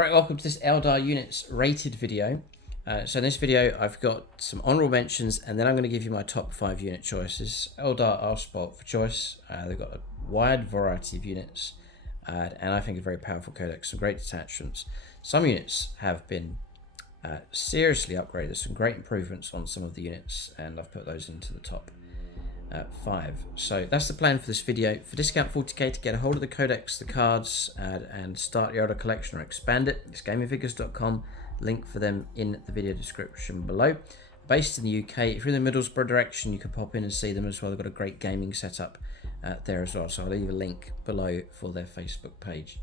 Right, welcome to this Eldar Units rated video. So in this video I've got some honourable mentions and then I'm going to give you my top 5 unit choices. Eldar are spot for choice. They've got a wide variety of units and I think a very powerful codex, some great detachments. Some units have been seriously upgraded. There's some great improvements on some of the units and I've put those into the top 5. So that's the plan for this video. For discount 40k to get a hold of the codex, the cards, and start your Eldar collection or expand it, it's gamingfigures.com. Link for them in the video description below. Based in the UK, if you're in the Middlesbrough direction, you can pop in and see them as well. They've got a great gaming setup there as well. So I'll leave a link below for their Facebook page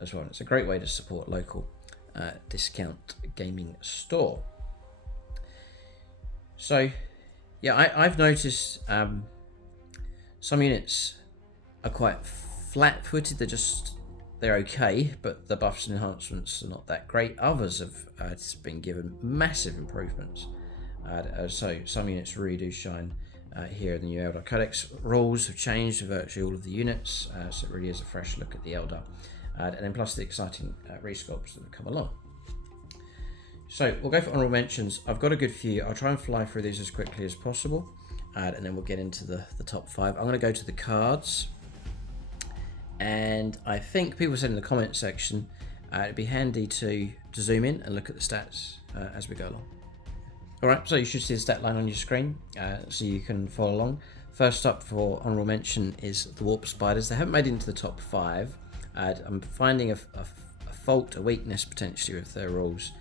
as well. It's a great way to support local discount gaming store. So yeah, I've noticed some units are quite flat-footed. They're okay, but the buffs and enhancements are not that great. Others have been given massive improvements. So some units really do shine here in the new Eldar Codex. Rules have changed for virtually all of the units, so it really is a fresh look at the Eldar. And then plus the exciting resculpts that have come along. So we'll go for honorable mentions. I've got a good few. I'll try and fly through these as quickly as possible. And then we'll get into the top 5. I'm going to go to the cards. And I think people said in the comment section, it'd be handy to zoom in and look at the stats as we go along. Alright, so you should see the stat line on your screen, so you can follow along. First up for honorable mention is the Warp Spiders. They haven't made it into the top 5. I'm finding a fault, a weakness potentially with their rules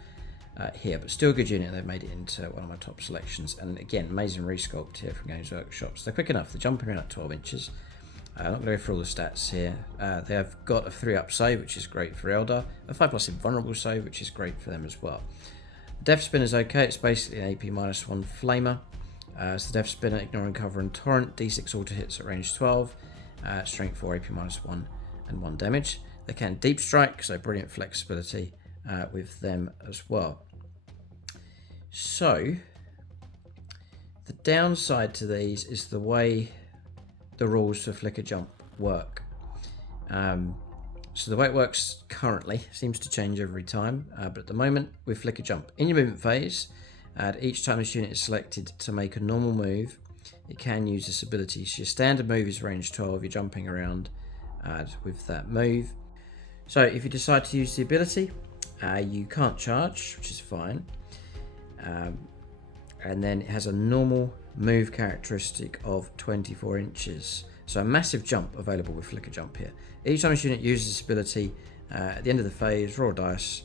here, but still a good unit. They've made it into one of my top selections. And again, amazing resculpt here from Games Workshop. They're quick enough. They're jumping around at 12 inches. I'm not going to go through all the stats here. They have got a 3-up save, which is great for Eldar. A 5+ invulnerable save, which is great for them as well. Death Spin is okay. It's basically an AP-1 flamer. So Death Spinner, Ignoring Cover and Torrent. D6 auto hits at range 12. Strength 4, AP-1 and 1 damage. They can Deep Strike, so brilliant flexibility with them as well. So the downside to these is the way the rules for Flicker Jump work. So the way it works currently seems to change every time, but at the moment with Flicker Jump, in your movement phase, each time this unit is selected to make a normal move, it can use this ability. So your standard move is range 12, you're jumping around with that move. So if you decide to use the ability, you can't charge, which is fine. And then it has a normal move characteristic of 24 inches. So a massive jump available with Flicker Jump here. Each time this unit uses this ability, at the end of the phase, roll a dice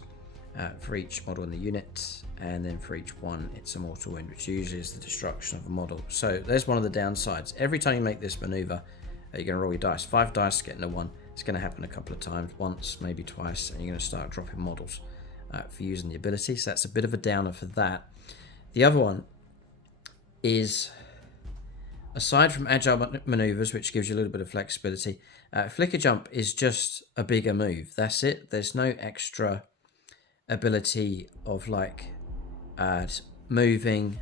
for each model in the unit, and then for each one, it's a mortal wound, which usually is the destruction of a model. So there's one of the downsides. Every time you make this maneuver, you're going to roll your dice. 5 dice getting a 1. It's going to happen a couple of times, once, maybe twice, and you're going to start dropping models for using the ability. So that's a bit of a downer for that. The other one is, aside from agile maneuvers, which gives you a little bit of flexibility, Flicker Jump is just a bigger move. That's it. There's no extra ability of like moving,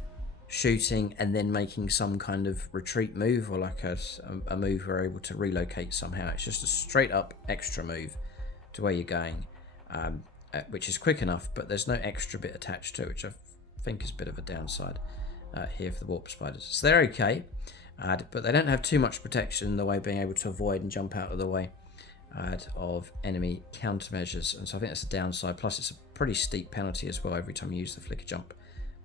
shooting, and then making some kind of retreat move, or like a move we're able to relocate somehow. It's just a straight up extra move to where you're going, which is quick enough, but there's no extra bit attached to it, which I think is a bit of a downside here for the Warp Spiders. So they're okay, but they don't have too much protection in the way of being able to avoid and jump out of the way of enemy countermeasures, and so I think that's a downside. Plus it's a pretty steep penalty as well every time you use the Flicker Jump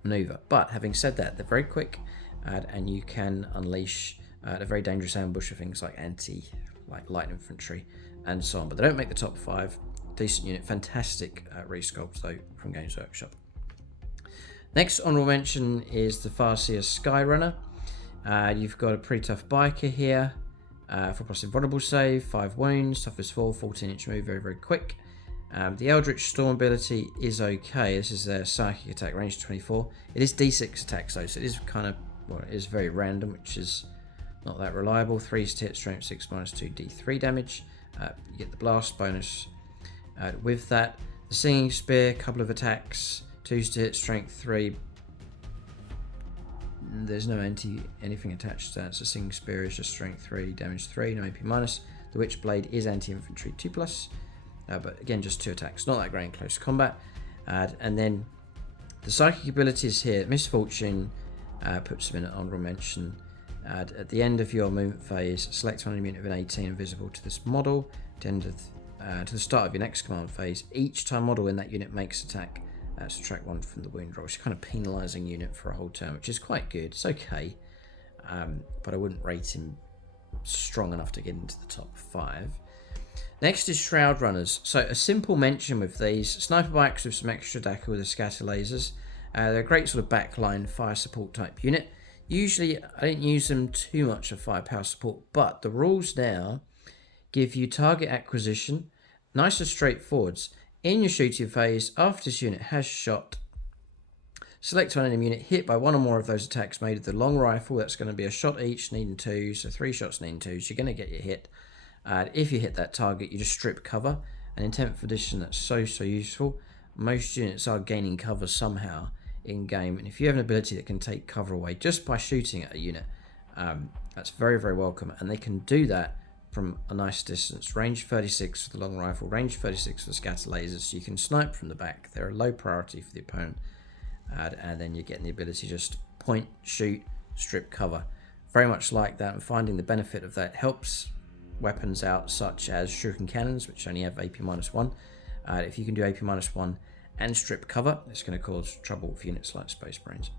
maneuver. But having said that, they're very quick, and you can unleash a very dangerous ambush of things like light infantry and so on. But they don't make the top 5. Decent unit, fantastic resculpts though from Games Workshop. Next honorable mention is the Farseer Skyrunner. You've got a pretty tough biker here. 4+ invulnerable save, 5 wounds, toughness 4, 14-inch move, very, very quick. The Eldritch Storm ability is okay. This is their psychic attack, range 24. It is D6 attacks though, so it is kind of, well, it is very random, which is not that reliable. 3's to hit, strength 6 minus 2, D3 damage. You get the blast bonus with that. The Singing Spear, couple of attacks. 2's to hit, strength 3. There's no anything attached to that. So Singing Spear is just strength 3, damage 3, no AP minus. The Witch Blade is anti-infantry 2+. but again, just 2 attacks. Not that great in close combat. And then the psychic abilities here, Misfortune puts them in an honorable mention. At the end of your movement phase, select one unit of an 18 invisible to this model. To the start of your next command phase, each time model in that unit makes attack, subtract 1 from the wound roll. It's kind of penalising unit for a whole turn, which is quite good. It's okay, but I wouldn't rate him strong enough to get into the top 5. Next is Shroud Runners. So a simple mention with these. Sniper bikes with some extra decker with the scatter lasers. They're a great sort of backline fire support type unit. Usually I don't use them too much of firepower support, but the rules now give you target acquisition, nice and straightforwards. In your shooting phase, after this unit has shot, select one enemy unit hit by one or more of those attacks made with the long rifle. That's going to be a shot each, needing 2, so 3 shots needing 2. So you're going to get your hit. If you hit that target, you just strip cover. And in 10th edition, that's so useful. Most units are gaining cover somehow in game, and if you have an ability that can take cover away just by shooting at a unit, that's very welcome. And they can do that from a nice distance. Range 36 for the long rifle, range 36 for the scatter lasers, so you can snipe from the back. They're a low priority for the opponent, and then you're getting the ability to just point, shoot, strip cover. Very much like that, and finding the benefit of that helps weapons out such as shuriken cannons, which only have AP -1. If you can do AP -1 and strip cover, it's going to cause trouble for units like Space Marines.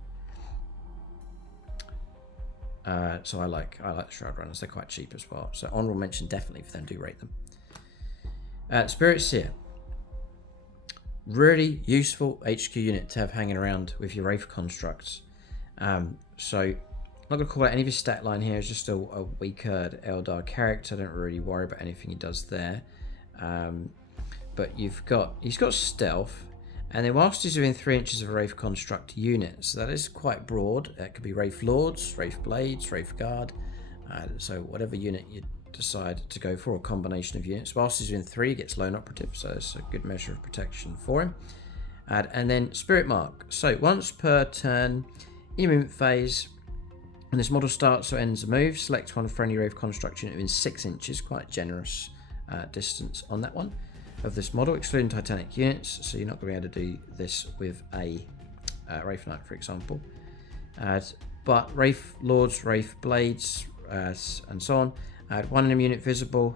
So I like the Shroud Runners. They're quite cheap as well. So honorable mention definitely for them. Do rate them. Spirit Seer, really useful HQ unit to have hanging around with your Wraith constructs. So I'm not going to call out any of his stat line here. It's just a weaker Eldar character. Don't really worry about anything he does there. But he's got stealth. And then whilst he's within 3 inches of a Wraith construct unit, so that is quite broad. That could be Wraith Lords, Wraith Blades, Wraith Guard. So whatever unit you decide to go for, a combination of units. Whilst he's within 3, he gets Lone Operative, so it's a good measure of protection for him. And then Spirit Mark. So once per turn, in your movement phase, when this model starts or ends a move, select one friendly Wraith construct unit within 6 inches, quite generous distance on that one, of this model, excluding Titanic units, so you're not going to be able to do this with a Wraith Knight, for example. But Wraith Lords, Wraith Blades, and so on, one enemy unit visible,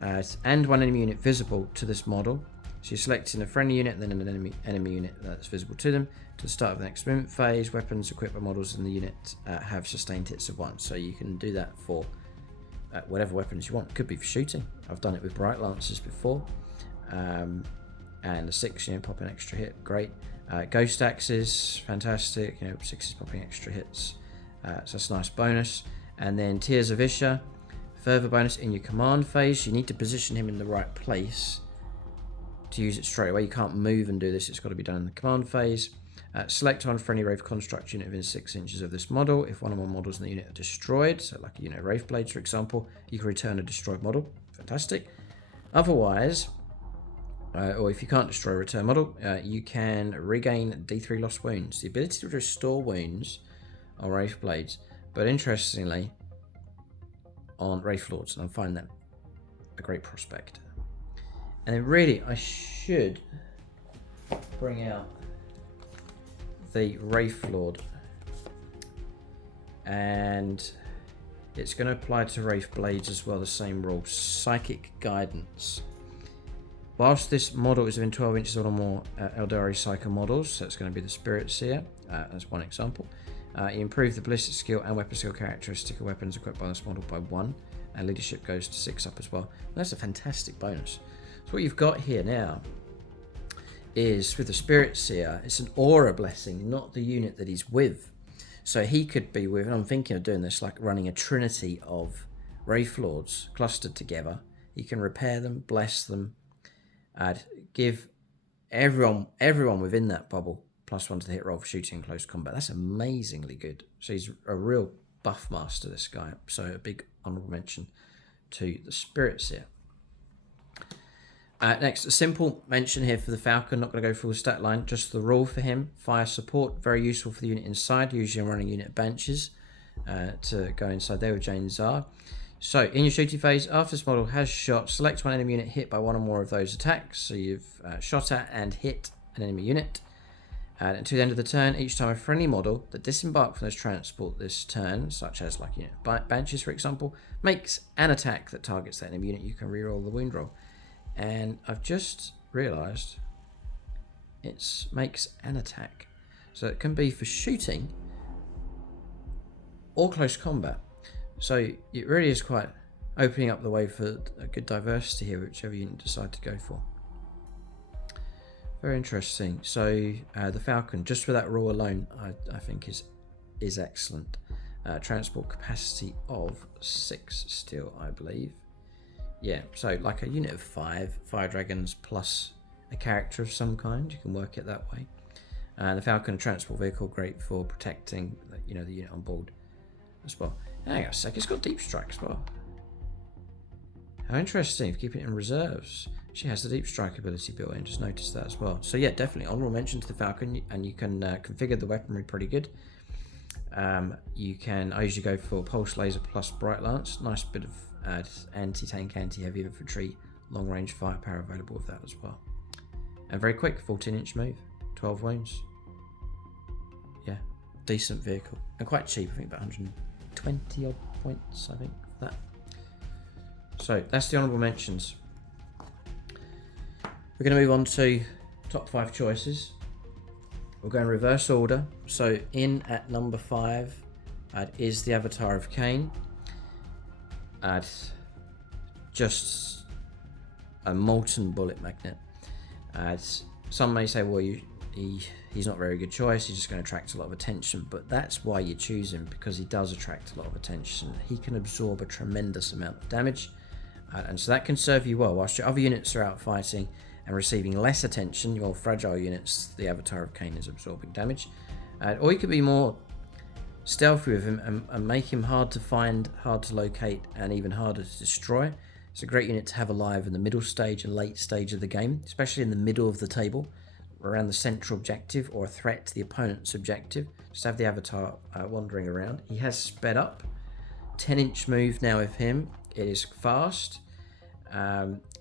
and one enemy unit visible to this model. So you're selecting a friendly unit and then an enemy unit that's visible to them. To the start of the next movement phase, weapons equipped by models in the unit have sustained hits of 1, so you can do that for whatever weapons you want. Could be for shooting. I've done it with Bright Lancers before. And a 6, pop an extra hit, great. Ghost Axes, fantastic. 6 is popping extra hits. So that's a nice bonus. And then Tears of Isha, further bonus in your command phase. You need to position him in the right place to use it straight away. You can't move and do this. It's got to be done in the command phase. Select one friendly Wraith construct unit within 6 inches of this model. If one or more models in the unit are destroyed, so like Wraith Blades, for example, you can return a destroyed model. Fantastic. Otherwise, or if you can't destroy a return model, you can regain D3 lost wounds. The ability to restore wounds on Wraith Blades, but interestingly, on Wraith Lords, and I find that a great prospect. And then really, I should bring out the Wraith Lord, and it's going to apply to Wraith Blades as well, the same rule. Psychic Guidance. Whilst this model is within 12 inches or more Aeldari Psycho models, so it's going to be the Spirit Seer, as one example. You improve the ballistic skill and weapon skill characteristic of weapons equipped by this model by 1, and leadership goes to 6 up as well. And that's a fantastic bonus. So what you've got here now is, with the Spirit Seer, it's an aura blessing, not the unit that he's with. So he could be with, and I'm thinking of doing this, like running a trinity of Wraith Lords clustered together. You can repair them, bless them, and give everyone within that bubble +1 to the hit roll for shooting in close combat. That's amazingly good. So he's a real buff master, this guy. So a big honorable mention to the Spirit Seer. Next, a simple mention here for the Falcon. Not going to go through the stat line, just the rule for him. Fire support, very useful for the unit inside. Usually I'm running unit Banshees to go inside there with Jane Zar. So, in your shooting phase, after this model has shot, select one enemy unit hit by one or more of those attacks. So you've shot at and hit an enemy unit. And until the end of the turn, each time a friendly model that disembarked from this transport this turn, such as like Banshees for example, makes an attack that targets that enemy unit, you can reroll the wound roll. And I've just realised it makes an attack. So it can be for shooting or close combat. So it really is quite opening up the way for a good diversity here, whichever unit decide to go for. Very interesting. So the Falcon, just for that roll alone, I think is excellent. Transport capacity of 6 still, I believe. Yeah, so like a unit of 5 fire dragons plus a character of some kind, you can work it that way. The Falcon, a transport vehicle, great for protecting the unit on board as well. Hang on a sec, it's got deep strike as well. How interesting, if you keep it in reserves. She has the deep strike ability built in, just noticed that as well. So yeah, definitely honourable mention to the Falcon, and you can configure the weaponry pretty good. I usually go for Pulse Laser plus Bright Lance, nice bit of anti-tank, anti-heavy infantry, long range firepower available with that as well. And very quick, 14-inch move, 12 wounds. Yeah, decent vehicle. And quite cheap, I think about 120 odd points, I think, for that. So that's the honourable mentions. We're going to move on to top 5 choices. We'll go in reverse order. So in at number 5 is the Avatar of Khaine. Just a molten bullet magnet. Some may say, well, he's not a very good choice, he's just going to attract a lot of attention, but that's why you choose him, because he does attract a lot of attention. He can absorb a tremendous amount of damage, and so that can serve you well. Whilst your other units are out fighting and receiving less attention, your fragile units, the Avatar of Khaine, is absorbing damage. Or you could be more stealthy with him and make him hard to find, hard to locate, and even harder to destroy. It's a great unit to have alive in the middle stage and late stage of the game, especially in the middle of the table, around the central objective or a threat to the opponent's objective. Just have the Avatar wandering around. He has sped up, 10-inch move now with him. It is fast.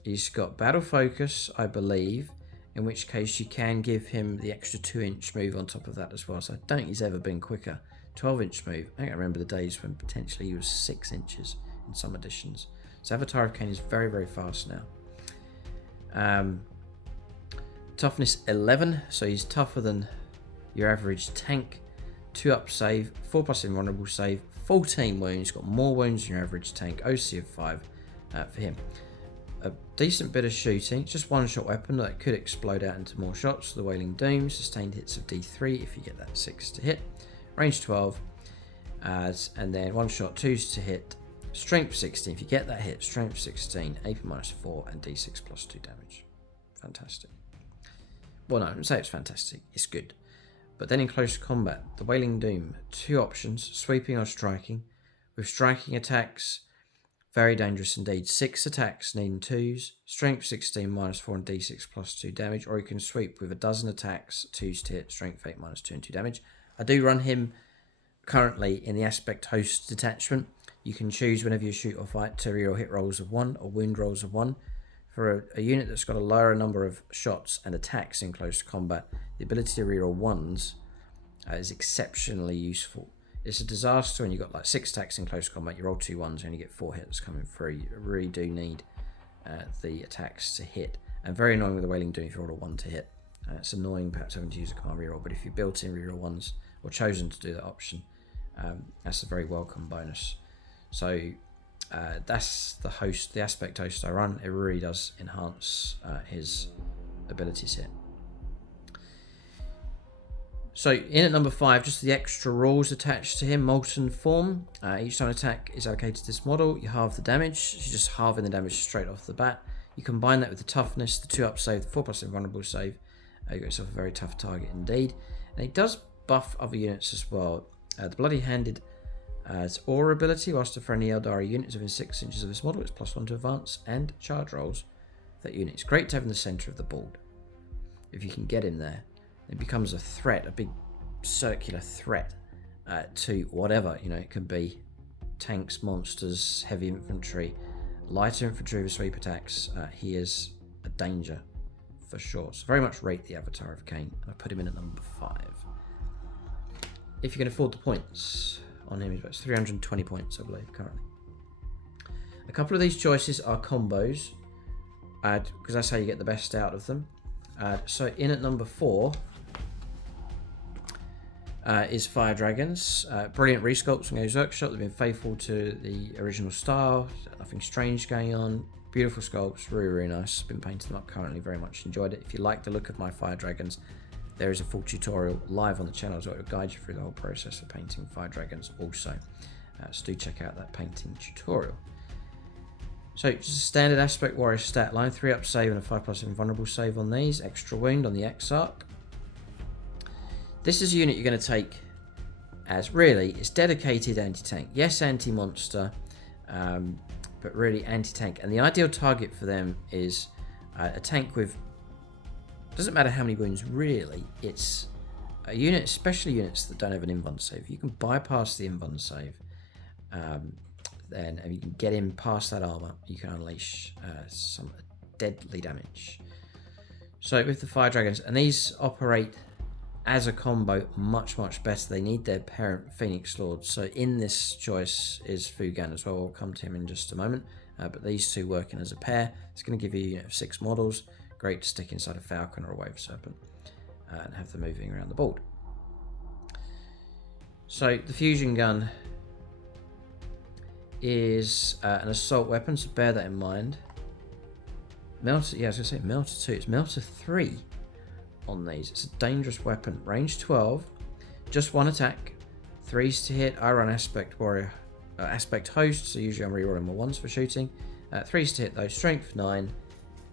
He's got battle focus, I believe, in which case you can give him the extra 2-inch move on top of that as well. So I don't think he's ever been quicker. 12-inch move. I don't remember the days when potentially he was 6 inches in some editions. So Avatar of Khaine is very, very fast now. Toughness 11, so he's tougher than your average tank. 2-up save, 4+ invulnerable save, 14 wounds. Got more wounds than your average tank. OC of 5 for him. A decent bit of shooting. It's just one-shot weapon that could explode out into more shots. The Wailing Doom, sustained hits of D3 if you get that 6 to hit. Range 12, and then one-shot 2s to hit. Strength 16, if you get that hit, strength 16, AP -4, and D6 +2 damage. Fantastic. Well, no, I wouldn't say it's fantastic, it's good. But then in close combat, the Wailing Doom, 2 options, sweeping or striking. With striking attacks, very dangerous indeed. 6 attacks needing 2s, strength 16, -4, and D6 +2 damage, or you can sweep with a dozen attacks, 2s to hit, strength 8, -2, and 2 damage. I do run him currently in the Aspect Host detachment. You can choose whenever you shoot or fight to reroll hit rolls of 1 or wound rolls of 1. For a unit that's got a lower number of shots and attacks in close combat, the ability to reroll 1s is exceptionally useful. It's a disaster when you've got like 6 attacks in close combat, you roll 2 1s, you only get 4 hits coming through. You really do need the attacks to hit. And very annoying with the Wailing Doom if you roll a 1 to hit. It's annoying perhaps having to use a command reroll, but if you built in reroll 1s or chosen to do that option, that's a very welcome bonus. So that's the Aspect Host I run. It really does enhance his abilities here. So in at number 5, just the extra rules attached to him. Molten Form. Each time an attack is allocated to this model, you halve the damage. So you're just halving the damage straight off the bat. You combine that with the toughness, the 2-up save, the 4+ invulnerable save. You got yourself a very tough target indeed. And it does buff other units as well. The Bloody Handed its aura ability, whilst a friendly Aeldari unit is within 6 inches of this model, it's +1 to advance and charge rolls for that unit. It's great to have in the centre of the board. If you can get him there, it becomes a threat, a big circular threat to whatever. It can be tanks, monsters, heavy infantry, lighter infantry with sweep attacks, he is a danger for sure. So very much rate the Avatar of Khaine, and I put him in at number 5. If you can afford the points on him, it's 320 points, I believe, currently. A couple of these choices are combos, because that's how you get the best out of them. So in at number 4 is Fire Dragons. Brilliant resculpts from Games Workshop. They've been faithful to the original style. Nothing strange going on. Beautiful sculpts, really, really nice. Been painting them up currently, very much enjoyed it. If you like the look of my Fire Dragons, there is a full tutorial live on the channel as well. It will guide you through the whole process of painting Fire Dragons also. So do check out that painting tutorial. So just a standard Aspect Warrior stat line, 3 up save and a 5+ invulnerable save on these. Extra wound on the Exarch. This is a unit you're going to take as really, it's dedicated anti-tank. Yes, anti-monster, but really anti-tank. And the ideal target for them is a tank with, doesn't matter how many wounds really, it's a unit, especially units that don't have an invuln save. You can bypass the invuln save, then if you can get him past that armor, you can unleash some deadly damage. So with the Fire Dragons, and these operate as a combo much better. They need their parent Phoenix Lord. So in this choice is Fugan as well. We'll come to him in just a moment. But these two working as a pair, it's going to give you a unit of 6 models. Great to stick inside a Falcon or a Wave Serpent and have them moving around the board. So the fusion gun is an assault weapon, so bear that in mind. Melter, yeah, I was going to say Melter 2. It's Melter 3 on these. It's a dangerous weapon. Range 12, just 1 attack, 3s to hit. I run Aspect Warrior, Aspect Host, so usually I'm rerolling my 1s for shooting. 3s to hit though. Strength 9,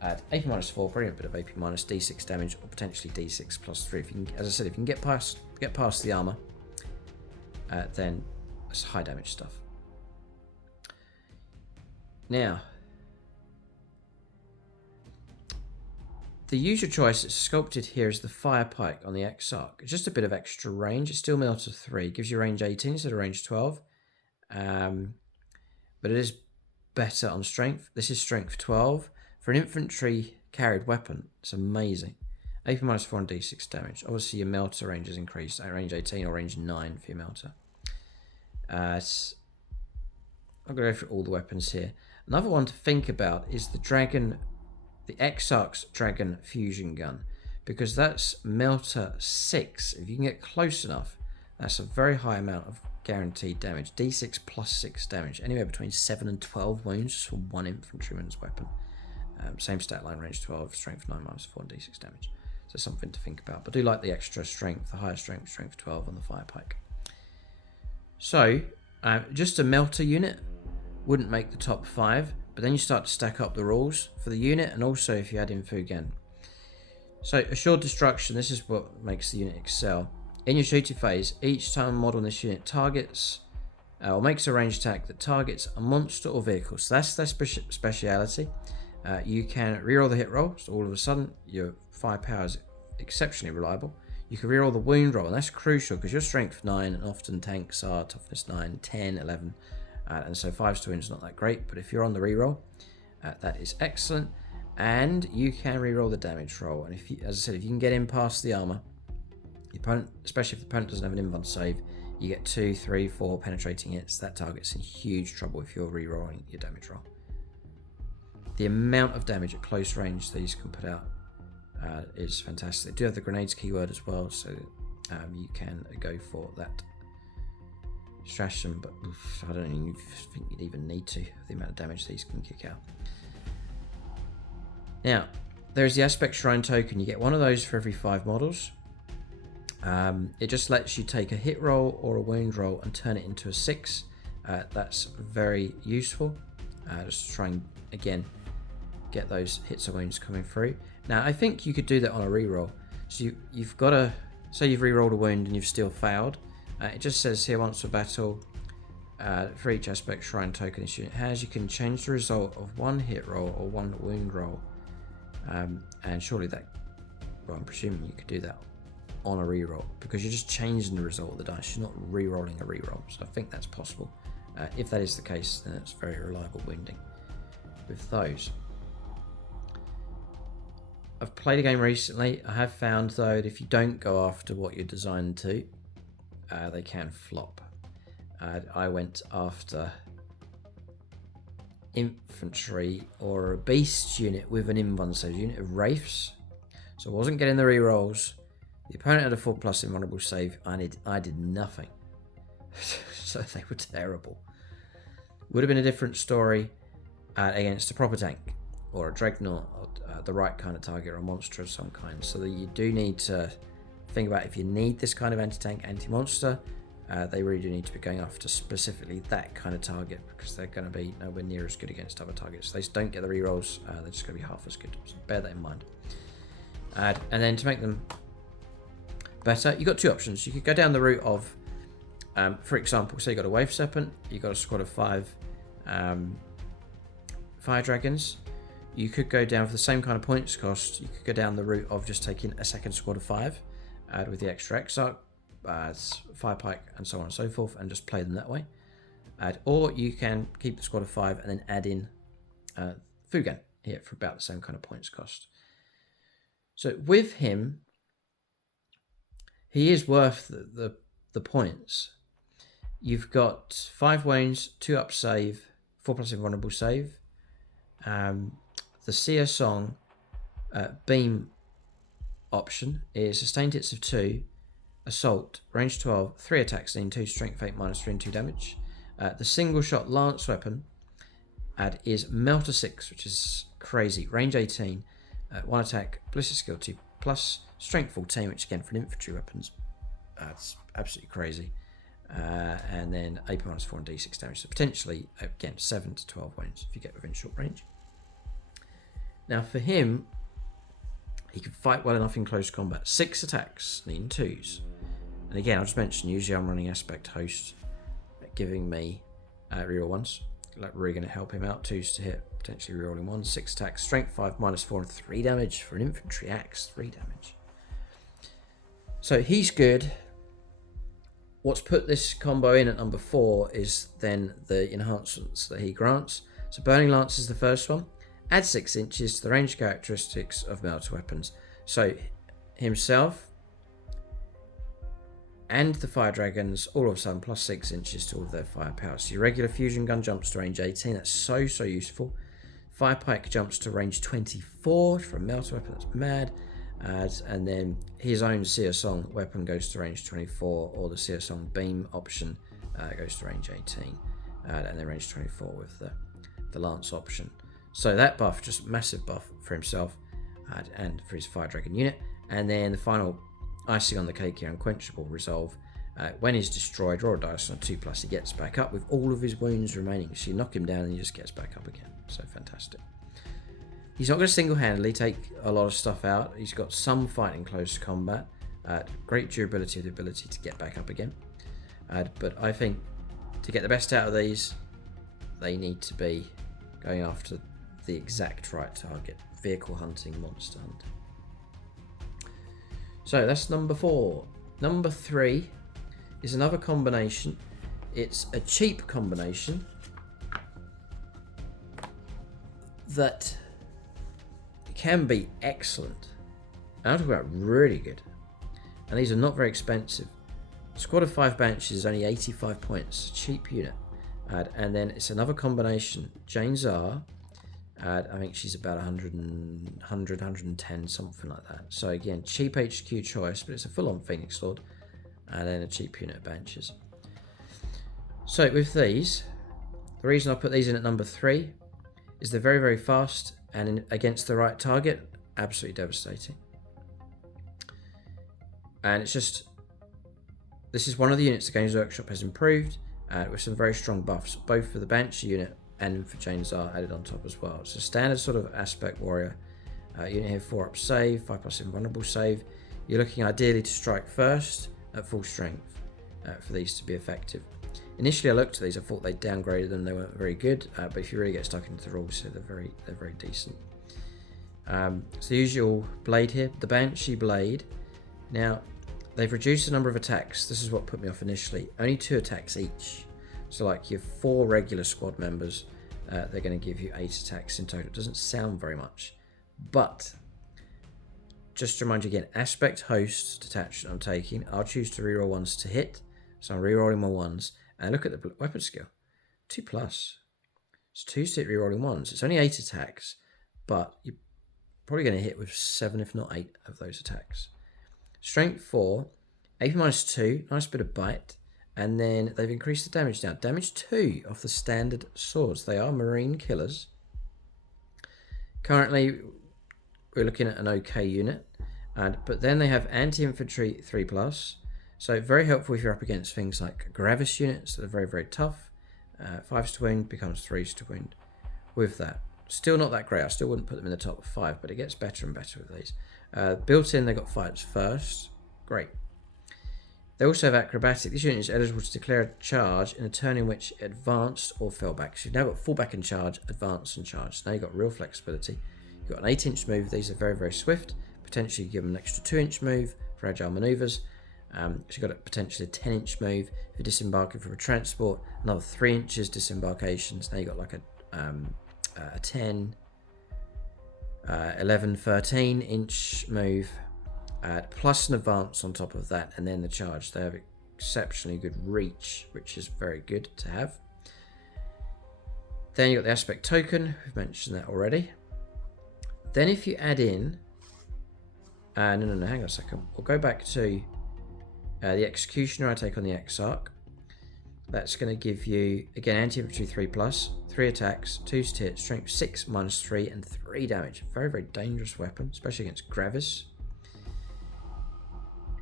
AP -4, brilliant bit of AP minus D6 damage, or potentially D6 +3. If you can, as I said, if you can get past the armor, then it's high damage stuff. Now, the user choice that's sculpted here is the Fire Pike on the Exarch. It's just a bit of extra range. It's still Melter 3. Gives you range 18 instead of range 12. But it is better on strength. This is strength 12. For an infantry carried weapon, it's amazing. AP -4 and D6 damage. Obviously your Melter range is increased at range 18 or range 9 for your Melter. I'm going to go through all the weapons here. Another one to think about is the Exarch's Dragon Fusion Gun, because that's Melter 6. If you can get close enough, that's a very high amount of guaranteed damage. D6 +6 damage, anywhere between 7 and 12 wounds just for one infantryman's weapon. Same stat line, range 12, strength 9 -4 and D6 damage. So something to think about. But I do like the extra strength, the higher strength, strength 12 on the Fire Pike. So, just a Melter unit wouldn't make the top 5, but then you start to stack up the rules for the unit, and also if you add in Fugan. So Assured Destruction, this is what makes the unit excel. In your shooting phase, each time a model in this unit targets or makes a ranged attack that targets a monster or vehicle, so that's their speciality. You can reroll the hit roll, so all of a sudden your firepower is exceptionally reliable. You can reroll the wound roll, and that's crucial because your strength 9, and often tanks are toughness 9, 10, 11. And so 5s to wound is not that great, but if you're on the reroll, that is excellent. And you can reroll the damage roll. And if you, as I said, if you can get in past the armor, the opponent, especially if the opponent doesn't have an invuln save, you get 2, 3, 4 penetrating hits. That target's in huge trouble if you're rerolling your damage roll. The amount of damage at close range these can put out is fantastic. They do have the grenades keyword as well, so you can go for that stratagem, but I don't even think you'd even need to, the amount of damage these can kick out. Now, there's the Aspect Shrine token. You get one of those for every 5 models. It just lets you take a hit roll or a wound roll and turn it into a 6. That's very useful. Just to try and, again, get those hits or wounds coming through. Now, I think you could do that on a reroll. So you've got to, say you've rerolled a wound and you've still failed. It just says here, once a battle, for each Aspect Shrine token this unit has, you can change the result of 1 hit roll or 1 wound roll. And surely that, well, I'm presuming you could do that on a reroll, because you're just changing the result of the dice. You're not re-rolling a reroll, so I think that's possible. If that is the case, then it's very reliable winding with those. I've played a game recently. I have found, though, that if you don't go after what you're designed to, they can flop. I went after infantry or a beast unit with an invuln save unit of wraiths, so I wasn't getting the rerolls. The opponent had a 4+ invulnerable save. I did nothing. So they were terrible. Would have been a different story against a proper tank or a dreadnought, or the right kind of target, or a monster of some kind. So that you do need to think about, if you need this kind of anti-tank, anti-monster, they really do need to be going after specifically that kind of target, because they're going to be nowhere near as good against other targets. They just don't get the rerolls. They're just going to be half as good. So bear that in mind. And then to make them better, you've got two options. You could go down the route of, for example, say you've got a Wave Serpent, you've got a squad of 5 Fire Dragons. You could go down for the same kind of points cost. You could go down the route of just taking a second squad of 5 with the extra Exarch, Fire Pike, and so on and so forth, and just play them that way. Or you can keep the squad of 5 and then add in Fugan here for about the same kind of points cost. So with him, he is worth the points. You've got 5 wounds, 2 up save, 4+ invulnerable save. The Seer Song beam option is sustained hits of 2, assault, range 12, 3 attacks, and 2 strength 8, -3 and 2 damage. The single shot lance weapon is Melter 6, which is crazy, range 18, 1 attack, ballistic skill 2 plus, strength 14, which again for an infantry weapons, it's absolutely crazy. And then AP -4 and D6 damage, so potentially again 7 to 12 wounds if you get within short range. Now for him, he can fight well enough in close combat. 6 attacks, needing 2s. And again, I'll just mention, usually I'm running Aspect Host, giving me reroll 1s. Like, really going to help him out. 2s to hit, potentially rerolling 1s. 6 attacks, strength 5, -4 and 3 damage for an infantry axe. 3 damage. So he's good. What's put this combo in at number 4 is then the enhancements that he grants. So Burning Lance is the first one. Add 6 inches to the range characteristics of melter weapons. So himself and the Fire Dragons all of a sudden plus 6 inches to all of their firepower. So your regular fusion gun jumps to range 18. That's so useful. Fire Pike jumps to range 24 for a melter weapon. That's mad. And then his own Seer Song weapon goes to range 24, or the Seer Song beam option goes to range 18, and then range 24 with the lance option. So that buff, just massive buff for himself and for his Fire Dragon unit. And then the final icing on the cake here, Unquenchable Resolve. When he's destroyed, roll a dice on a 2+, he gets back up with all of his wounds remaining. So you knock him down and he just gets back up again. So fantastic. He's not going to single-handedly take a lot of stuff out. He's got some fight in close combat. Great durability of the ability to get back up again. But I think to get the best out of these, they need to be going after the exact right target. Vehicle hunting, monster hunting. So that's number 4. Number 3 is another combination. It's a cheap combination that can be excellent. I'm talking about really good. And these are not very expensive. Squad of 5 Banshees is only 85 points. Cheap unit. And then it's another combination. Jane Czar. I think she's about 100, 110, something like that. So again, cheap HQ choice, but it's a full-on Phoenix Lord. And then a cheap unit of Banshees. So with these, the reason I put these in at number 3 is they're very fast, and against the right target, absolutely devastating. And it's just, this is one of the units the Games Workshop has improved with some very strong buffs, both for the Banshee unit and for Jane Czar added on top as well. It's a standard sort of aspect warrior unit here, 4 up save, 5+ invulnerable save. You're looking ideally to strike first at full strength for these to be effective. Initially I looked at these, I thought they downgraded them, they weren't very good, but if you really get stuck into the rules here, they're very decent. It's the usual blade here, the Banshee blade. Now, they've reduced the number of attacks. This is what put me off initially. Only 2 attacks each. So like your 4 regular squad members, they're going to give you 8 attacks in total. It doesn't sound very much, but just to remind you again, aspect host detachment I'm taking, I'll choose to reroll ones to hit. So I'm rerolling my ones, and look at the weapon skill, 2+. It's 2 to hit rerolling ones. It's only 8 attacks, but you're probably going to hit with 7 if not 8 of those attacks. Strength 4, AP -2, nice bit of bite, and then they've increased the damage now. Damage 2 off the standard swords. They are marine killers. Currently, we're looking at an okay unit, but then they have anti-infantry 3+. So very helpful if you're up against things like Gravis units that are very, very tough. 5s to wound becomes 3s to wound with that. Still not that great. I still wouldn't put them in the top 5, but it gets better and better with these. Built in, they got fights first. Great. They also have acrobatic. This unit is eligible to declare a charge in a turn in which it advanced or fell back. So you've now got fall back and charge, advance and charge. So now you've got real flexibility. You've got an 8-inch move. These are very, very swift. Potentially give them an extra 2-inch move for agile maneuvers. So you've got potentially a 10-inch move if you're disembarking from a transport. Another 3 inches disembarkations. Now you've got like a 10, 11, 13-inch move. Plus an advance on top of that, and then the charge. They have exceptionally good reach, which is very good to have. Then you've got the aspect token. We've mentioned that already. Then if you add in... no, hang on a second. We'll go back to the Executioner I take on the Exarch. That's going to give you, again, anti-infantry 3+, 3 attacks, 2 to hit, strength 6, -3, and 3 damage. Very, very dangerous weapon, especially against Gravis.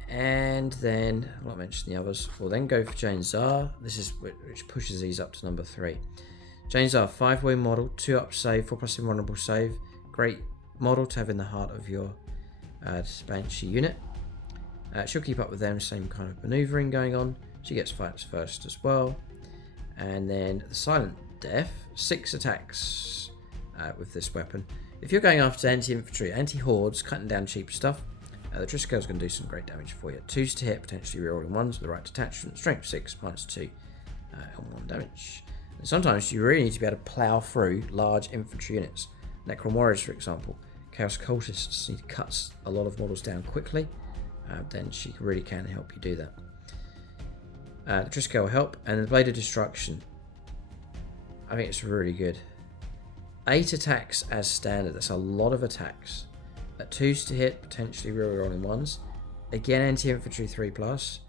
And then, I'll not mention the others. We'll then go for Jane Czar. This is which pushes these up to number 3. Jane Czar, 5 wound model, 2 up save, 4+ invulnerable save. Great model to have in the heart of your Banshee unit. She'll keep up with them, same kind of maneuvering going on. She gets fights first as well. And then the Silent Death, 6 attacks with this weapon. If you're going after anti-infantry, anti-hordes, cutting down cheap stuff, the Trisco's going to do some great damage for you. 2s to hit, potentially rerolling 1s with the right detachment. Strength 6, -2, and 1 damage. And sometimes you really need to be able to plough through large infantry units. Necron Warriors, for example. Chaos Cultists need to cut a lot of models down quickly. Then she really can help you do that. The Trisco will help. And the Blade of Destruction. I think it's really good. 8 attacks as standard. That's a lot of attacks. 2s to hit, potentially rerolling 1s. Again, anti-infantry 3+.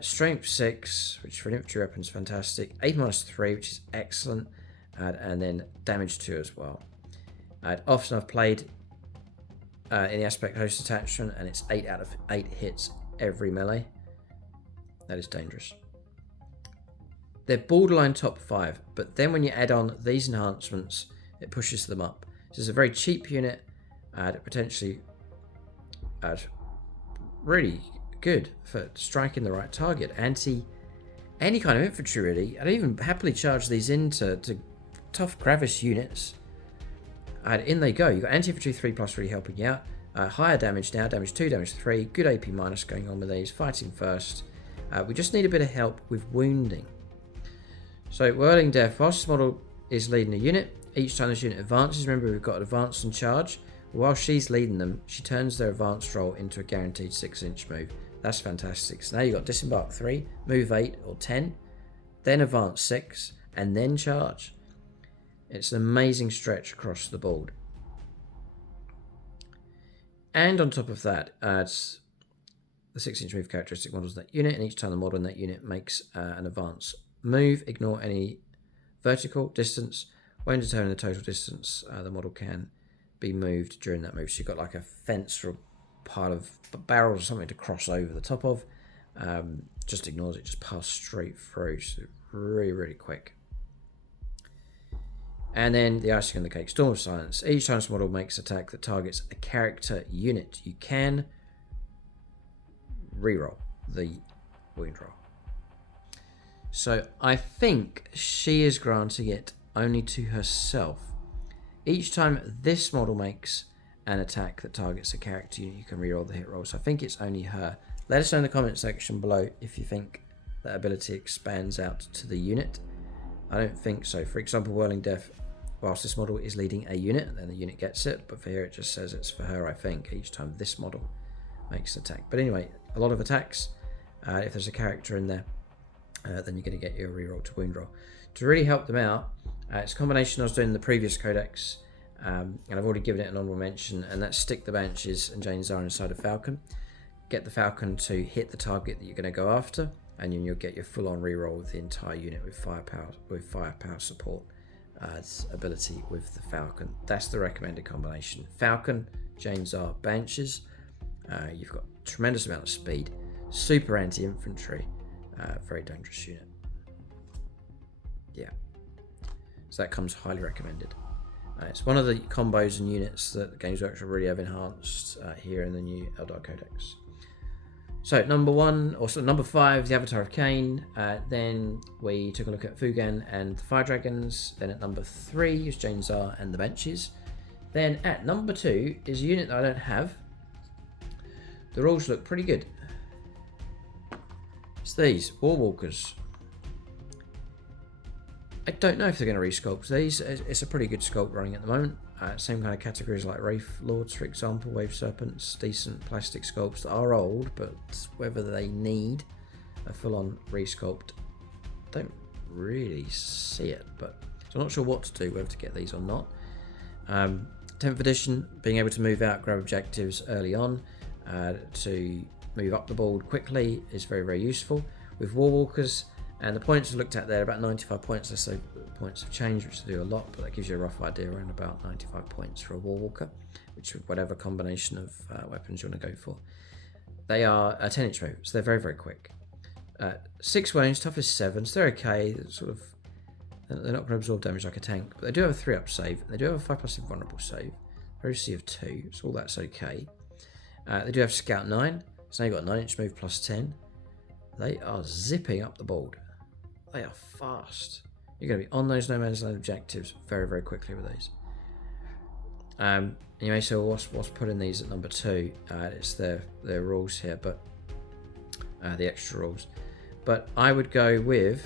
Strength 6, which for an infantry weapon is fantastic. 8 -3, which is excellent. And then damage 2 as well. Often I've played in the aspect host attachment, and it's 8 out of 8 hits every melee. That is dangerous. They're borderline top 5, but then when you add on these enhancements, it pushes them up. So it's a very cheap unit, potentially really good for striking the right target. Any kind of infantry really. I'd even happily charge these into tough Gravis units. And in they go. You've got anti-infantry 3+ really helping you out. Higher damage now, damage 2, damage 3. Good AP- going on with these. Fighting first. We just need a bit of help with wounding. So Whirling Death. Whilst this model is leading a unit, each time this unit advances, remember we've got advance and charge. While she's leading them, she turns their advanced roll into a guaranteed 6-inch move. That's fantastic. So now you've got Disembark 3, Move 8 or 10, then Advance 6, and then Charge. It's an amazing stretch across the board. And on top of that, adds the 6-inch move characteristic models in that unit, and each time the model in that unit makes an advance move, ignore any vertical distance. When determining the total distance, the model can be moved during that move. So you've got like a fence or a pile of barrels or something to cross over the top of. Just ignores it, just passes straight through. So really, really quick. And then the icing on the cake, Storm of Silence. Each time this model makes an attack that targets a character unit, you can reroll the wound roll. So I think she is granting it only to herself. Each time this model makes an attack that targets a character unit, you can reroll the hit roll. So I think it's only her. Let us know in the comment section below if you think that ability expands out to the unit. I don't think so. For example, Whirling Death, whilst this model is leading a unit, then the unit gets it, but for here it just says it's for her, I think, each time this model makes an attack. But anyway, a lot of attacks. If there's a character in there, then you're going to get your reroll to wound roll. To really help them out, it's a combination I was doing in the previous codex, and I've already given it an honorable mention, and that's stick the Banshees and Jane Zara inside a Falcon. Get the Falcon to hit the target that you're going to go after, and then you'll get your full-on reroll with the entire unit with firepower support ability with the Falcon. That's the recommended combination. Falcon, Jane Zara, Banshees. You've got a tremendous amount of speed, super anti-infantry, very dangerous unit. Yeah, so that comes highly recommended. It's one of the combos and units that the Games Workshop really have enhanced here in the new Aeldari Codex. So number 5, the Avatar of Khaine. Then we took a look at Fugan and the Fire Dragons. Then at number 3 is Jane Zara and the Banshees. Then at number 2 is a unit that I don't have. The rules look pretty good. It's these Warwalkers. I don't know if they're going to resculpt these. It's a pretty good sculpt running at the moment. Same kind of categories like Wraith Lords, for example, Wave Serpents, decent plastic sculpts that are old, but whether they need a full-on resculpt, don't really see it. But so I'm not sure what to do, whether to get these or not. 10th edition, being able to move out, grab objectives early on to move up the board quickly is very, very useful. With Warwalkers, and the points I've looked at there, about 95 points. Let's say points have changed, which do a lot, but that gives you a rough idea around about 95 points for a Warwalker, which is whatever combination of weapons you want to go for. They are a 10-inch move, so they're very, very quick. 6 range, toughness 7, so they're okay. They're not going to absorb damage like a tank, but they do have a 3-up save. They do have a 5+ invulnerable save. OC of 2, so all that's okay. They do have Scout 9, so now you've got a 9-inch move plus 10. They are zipping up the board. They are fast. You're going to be on those no man's land objectives very, very quickly with these. You may say, well, what's putting these at number 2? It's their rules here, but the extra rules. But I would go with.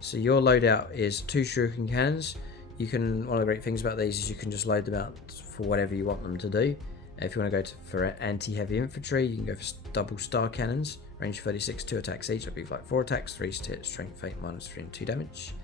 So your loadout is 2 shuriken cannons. One of the great things about these is you can just load them out for whatever you want them to do. If you want to go for anti-heavy infantry, you can go for double star cannons. Range 36, 2 attacks each. That'll be like 4 attacks, 3 to hit, strength 8, -3 and 2 damage.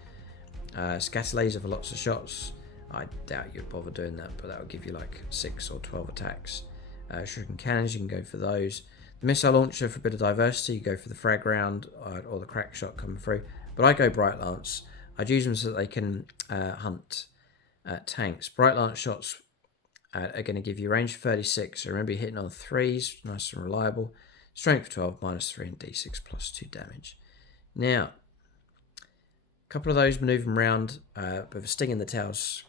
Scatter laser for lots of shots. I doubt you'd bother doing that, but that will give you like 6 or 12 attacks. Shuriken cannons, you can go for those. The missile launcher for a bit of diversity, you go for the frag round or the crack shot coming through. But I go Bright Lance. I'd use them so that they can hunt tanks. Bright Lance shots are going to give you range 36. So remember, you're hitting on 3s, nice and reliable. Strength 12, -3 and d6 plus 2 damage. Now, a couple of those manoeuvre them around, but with a sting in the tails,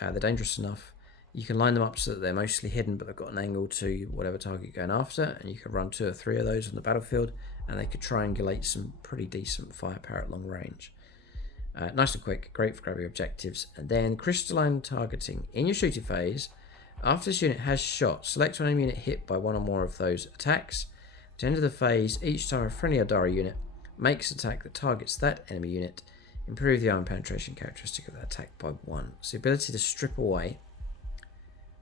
they're dangerous enough. You can line them up so that they're mostly hidden, but they've got an angle to whatever target you're going after, and you can run 2 or 3 of those on the battlefield, and they could triangulate some pretty decent firepower at long range. Nice and quick, great for grabbing objectives. And then crystalline targeting. In your shooting phase, after this unit has shot, select an enemy unit hit by 1 or more of those attacks. At the end of the phase, each time a friendly Aeldari unit makes an attack that targets that enemy unit, improve the armor penetration characteristic of that attack by 1. So the ability to strip away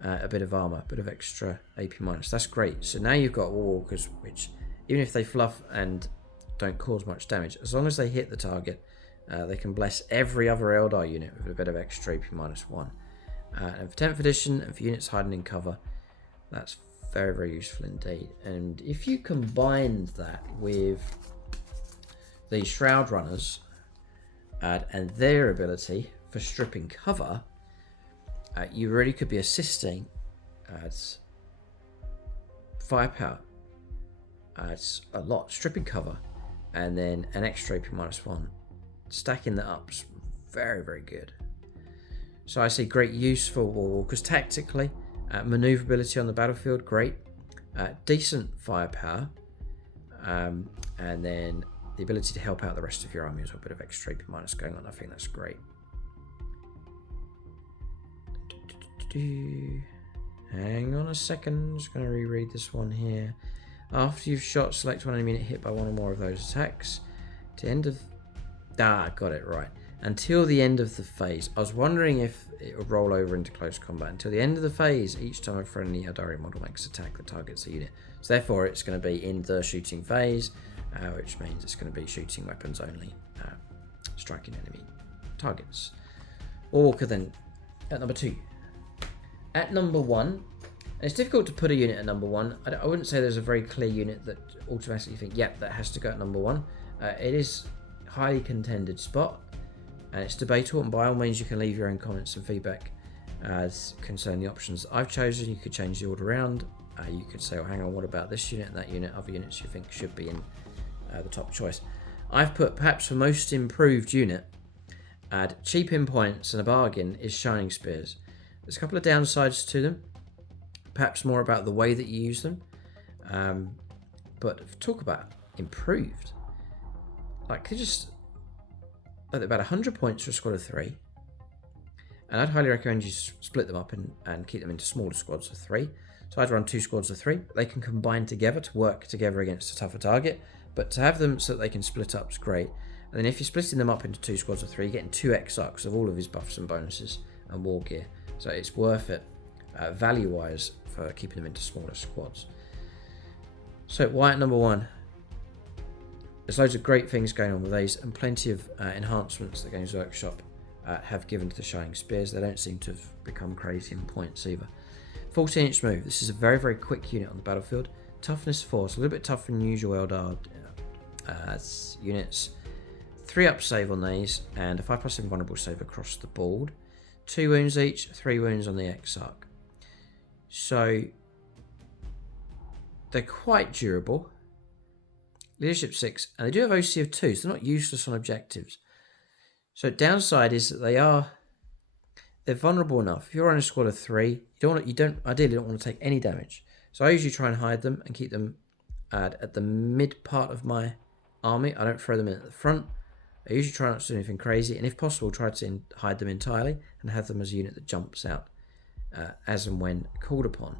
a bit of armor, a bit of extra AP minus. That's great. So now you've got Warwalkers, which even if they fluff and don't cause much damage, as long as they hit the target, they can bless every other Aeldari unit with a bit of extra AP -1. And for 10th edition, and for units hiding in cover, that's very, very useful indeed. And if you combine that with the Shroud Runners and their ability for stripping cover, you really could be assisting firepower. It's a lot. Stripping cover and then an extra AP -1. Stacking that up's very, very good. So I see great use for Warwalkers tactically. Maneuverability on the battlefield, great. Decent firepower. And then the ability to help out the rest of your army as well. A bit of extra AP minus going on. I think that's great. Hang on a second. I'm just going to reread this one here. After you've shot, select one enemy unit hit by one or more of those attacks. To end of... got it right. Until the end of the phase. I was wondering if it would roll over into close combat. Until the end of the phase, each time a friendly Aeldari model makes an attack that targets a unit. So therefore, it's going to be in the shooting phase, which means it's going to be shooting weapons only, striking enemy targets. Walker then at number 2. At number 1, and it's difficult to put a unit at number 1. I wouldn't say there's a very clear unit that automatically think, yep, that has to go at number 1. It is a highly contended spot. And it's debatable, and by all means you can leave your own comments and feedback as concerning the options I've chosen. You could change the order around. You could say, oh, hang on, what about this unit and that unit? Other units you think should be in the top choice. I've put, perhaps for most improved unit, cheap in points and a bargain is Shining Spears. There's a couple of downsides to them. Perhaps more about the way that you use them. But talk about improved. Like, they just... about 100 points for a squad of 3, and I'd highly recommend you split them up and keep them into smaller squads of 3. So I'd run 2 squads of 3. They can combine together to work together against a tougher target, but to have them so that they can split up is great. And then if you're splitting them up into 2 squads of 3, you're getting 2 exarchs of all of his buffs and bonuses and war gear, so it's worth it value wise for keeping them into smaller squads. So why at number 1? There's loads of great things going on with these, and plenty of enhancements that Games Workshop have given to the Shining Spears. They don't seem to have become crazy in points either. 14-inch move. This is a very, very quick unit on the battlefield. Toughness 4, so a little bit tougher than usual Eldar units. 3 up save on these, and a 5+7 vulnerable save across the board. 2 wounds each, 3 wounds on the Exarch. So they're quite durable. Leadership 6, and they do have OC of 2, so they're not useless on objectives. So downside is that they're vulnerable enough. If you're on a squad of 3, you ideally don't want to take any damage. So I usually try and hide them and keep them at the mid part of my army. I don't throw them in at the front. I usually try not to do anything crazy, and if possible, try to hide them entirely and have them as a unit that jumps out as and when called upon.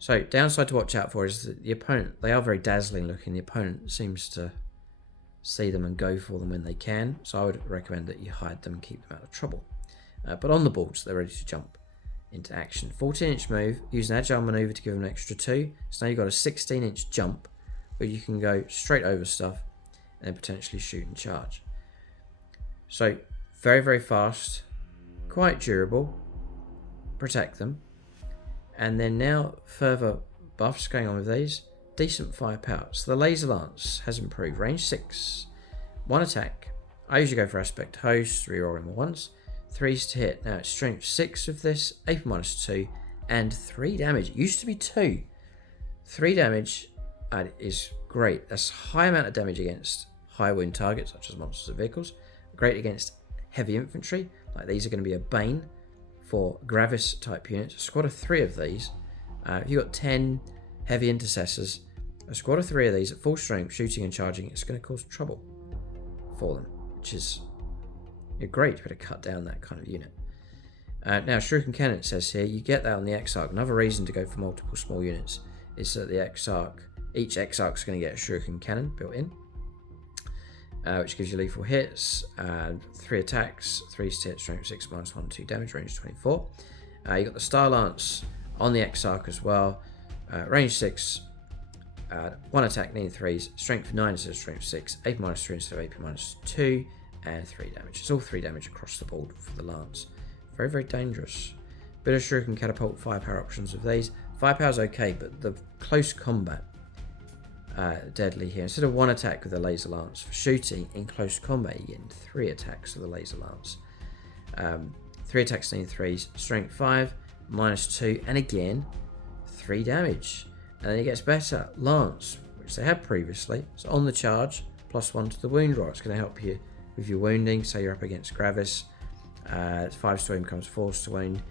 So, downside to watch out for is that the opponent, they are very dazzling looking. The opponent seems to see them and go for them when they can. So I would recommend that you hide them and keep them out of trouble. But on the boards, they're ready to jump into action. 14-inch move, use an agile maneuver to give them an extra 2. So now you've got a 16-inch jump where you can go straight over stuff and then potentially shoot and charge. So, very, very fast, quite durable, protect them. And then now further buffs going on with these. Decent firepower. So the Laser Lance has improved. Range 6. 1 attack. I usually go for Aspect Host, rerolling them once. 3s to hit. Now it's Strength 6 with this. AP -2. And 3 damage. It used to be 2. 3 damage is great. That's a high amount of damage against high wound targets, such as monsters and vehicles. Great against heavy infantry. Like these are going to be a bane for Gravis type units. A squad of 3 of these. If you've got 10 heavy intercessors, a squad of 3 of these at full strength, shooting and charging, it's going to cause trouble for them, which is great to be able to cut down that kind of unit. Now, Shuriken Cannon, it says here, you get that on the Exarch. Another reason to go for multiple small units is that the Exarch, each Exarch is going to get a Shuriken Cannon built in, which gives you lethal hits, 3 attacks, 3s to hit, strength 6, -1, 2 damage, range 24. You got the Star Lance on the Exarch as well, range 6, 1 attack, needing 3s, strength 9 instead of strength 6, AP -3 instead of AP -2, and 3 damage. It's all 3 damage across the board for the Lance. Very, very dangerous. Bit of Shuriken Catapult, firepower options of these. Firepower's okay, but the close combat deadly here. Instead of 1 attack with the Laser Lance for shooting, in close combat you're getting 3 attacks with the Laser Lance. 3 attacks needing 3s, strength 5, -2, and again 3 damage. And then it gets better. Lance, which they had previously, so on the charge, +1 to the wound roll. It's going to help you with your wounding. Say you're up against Gravis, 5 to wound becomes 4 to wound.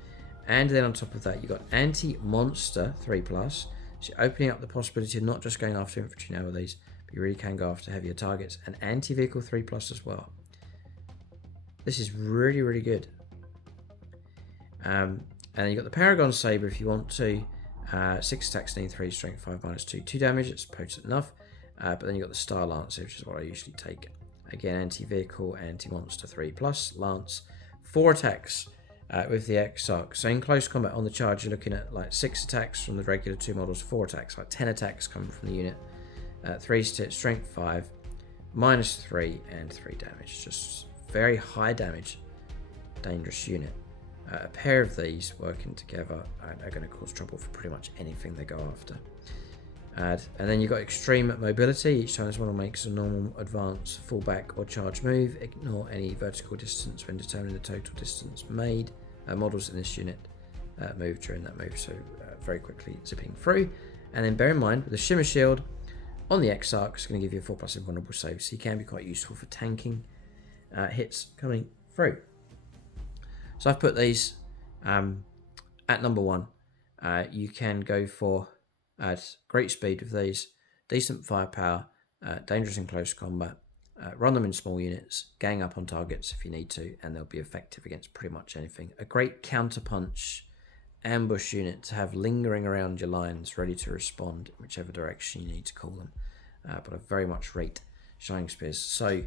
And then on top of that, you've got anti-monster 3+. So you're opening up the possibility of not just going after infantry now with these, but you really can go after heavier targets. And anti-vehicle 3+ as well. This is really, really good. And then you've got the Paragon Saber if you want to 6 attacks, needing 3, strength 5, -2, 2 damage. It's potent enough. But then you've got the Star Lancer, which is what I usually take. Again, anti-vehicle, anti-monster 3+, Lance. 4 attacks with the Exarch. So in close combat on the charge, you're looking at like 6 attacks from the regular 2 models, 4 attacks, like 10 attacks coming from the unit. 3 strength 5, -3, and 3 damage. Just very high damage, dangerous unit. A pair of these working together are going to cause trouble for pretty much anything they go after. And then you've got extreme mobility. Each time this model makes a normal advance, fallback, or charge move, ignore any vertical distance when determining the total distance made. Models in this unit move during that move, so very quickly zipping through. And then bear in mind, with the Shimmer Shield on the Exarch, it's going to give you a 4+ invulnerable save, so you can be quite useful for tanking hits coming through. So I've put these at number 1. You can go for great speed with these, decent firepower, dangerous in close combat, run them in small units, gang up on targets if you need to, and they'll be effective against pretty much anything. A great counterpunch ambush unit to have lingering around your lines, ready to respond in whichever direction you need to call them. But I very much rate Shining Spears. So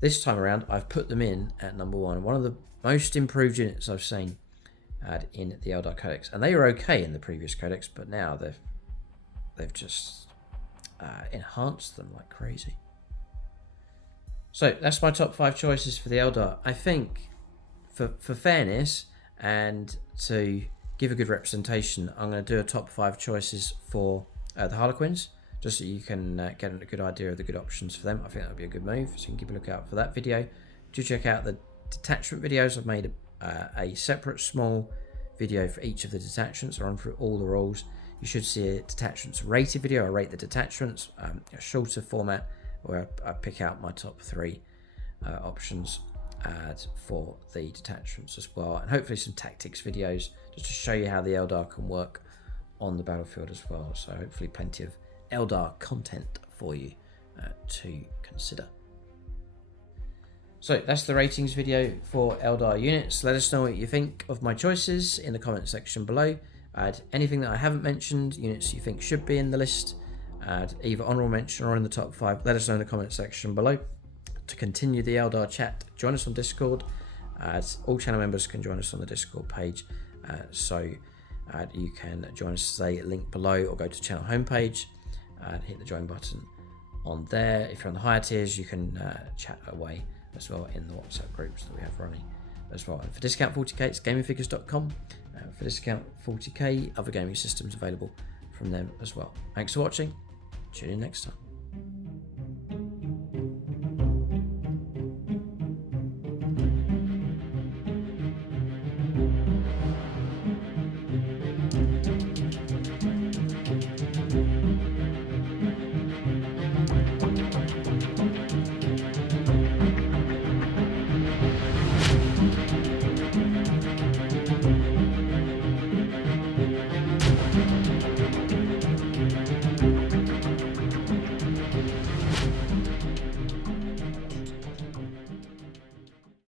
this time around, I've put them in at number 1. One of the most improved units I've seen in the Aeldari Codex, and they were okay in the previous Codex, but now they've just enhanced them like crazy. So that's my top 5 choices for the Eldar. I think for fairness and to give a good representation, I'm going to do a top 5 choices for the Harlequins, just so you can get a good idea of the good options for them. I think that would be a good move, so you can keep a lookout for that video. Do check out the detachment videos. I've made a separate small video for each of the detachments. I run through all the rules. You should see a detachments rated video. I rate the detachments, a shorter format where I pick out my top 3 options for the detachments as well, and hopefully some tactics videos just to show you how the Eldar can work on the battlefield as well. So hopefully plenty of Eldar content for you to consider. So that's the ratings video for Eldar units. Let us know what you think of my choices in the comment section below. Anything that I haven't mentioned, units you think should be in the list, either honorable mention or in the top 5, let us know in the comment section below. To continue the Eldar chat, join us on Discord. All channel members can join us on the Discord page, so you can join us, say link below, or go to channel homepage and hit the join button on there. If you're on the higher tiers, you can chat away as well in the WhatsApp groups that we have running as well. And for discount 40k, it's gamingfigures.com. For discount 40k, other gaming systems available from them as well. Thanks for watching. Tune in next time.